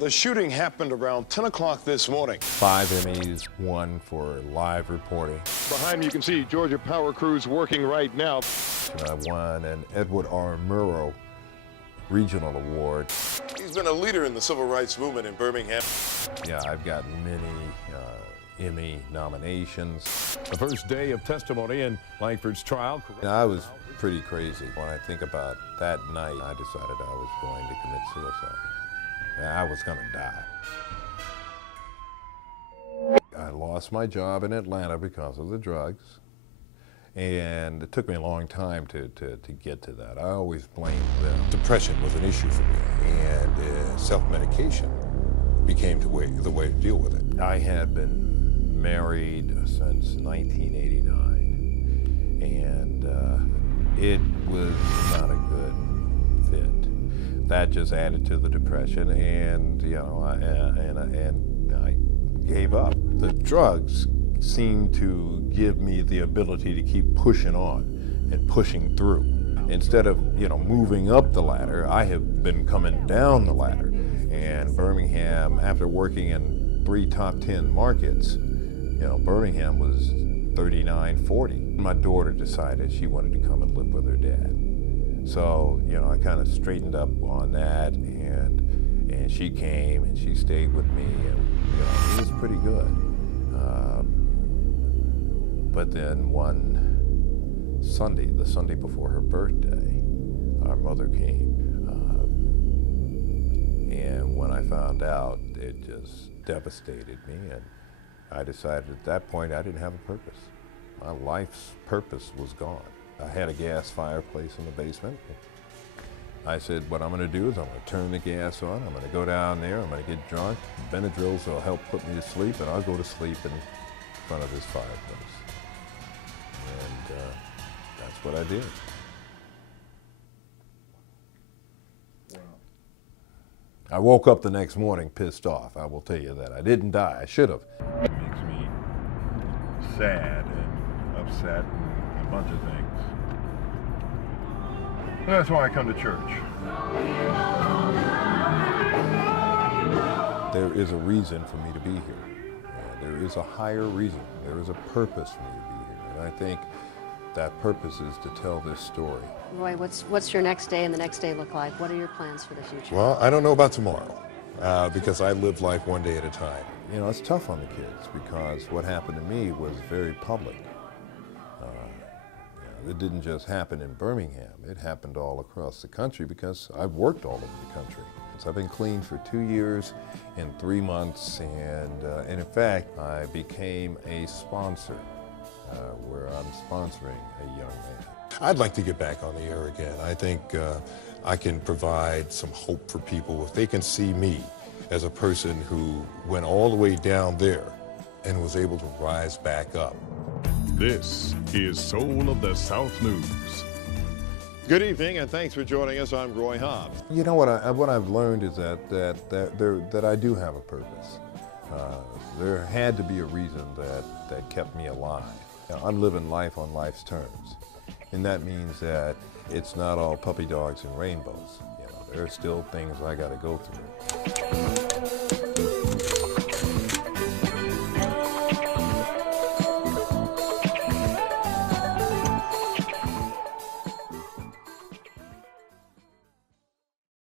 The shooting happened around 10 o'clock this morning. 5 Emmys, 1 for live reporting. Behind me, you can see Georgia power crews working right now. I won an Edward R. Murrow Regional Award. He's been a leader in the civil rights movement in Birmingham. Yeah, I've got many Emmy nominations. The first day of testimony in Langford's trial. I was pretty crazy. When I think about that night, I decided I was going to commit suicide. I was going to die. I lost my job in Atlanta because of the drugs, and it took me a long time to get to that. I always blamed them. Depression was an issue for me, and self-medication became the way to deal with it. I had been married since 1989, and it was not a good fit. That just added to the depression, and I gave up. The drugs seemed to give me the ability to keep pushing on and pushing through. Instead of moving up the ladder, I have been coming down the ladder. And Birmingham, after working in 3 top 10 markets, Birmingham was 39-40. My daughter decided she wanted to come and live with her dad. So, I kind of straightened up on that, and she came and she stayed with me, and it was pretty good. But then one Sunday, the Sunday before her birthday, our mother came. And when I found out, it just devastated me, and I decided at that point I didn't have a purpose. My life's purpose was gone. I had a gas fireplace in the basement. I said, what I'm going to do is I'm going to turn the gas on, I'm going to go down there, I'm going to get drunk, Benadryls will help put me to sleep, and I'll go to sleep in front of this fireplace. And that's what I did. I woke up the next morning pissed off, I will tell you that. I didn't die, I should have. It makes me sad and upset and a bunch of things. That's why I come to church. There is a reason for me to be here. There is a higher reason. There is a purpose for me to be here. And I think that purpose is to tell this story. Roy, what's your next day and the next day look like? What are your plans for the future? Well, I don't know about tomorrow, because I live life one day at a time. It's tough on the kids because what happened to me was very public. It didn't just happen in Birmingham. It happened all across the country because I've worked all over the country. So I've been clean for 2 years and 3 months, and in fact, I became a sponsor where I'm sponsoring a young man. I'd like to get back on the air again. I think I can provide some hope for people if they can see me as a person who went all the way down there and was able to rise back up. This is Soul of the South News. Good evening, and thanks for joining us. I'm Roy Hobbs. What I've learned is that I do have a purpose. There had to be a reason that kept me alive. I'm living life on life's terms, and that means that it's not all puppy dogs and rainbows. There are still things I got to go through.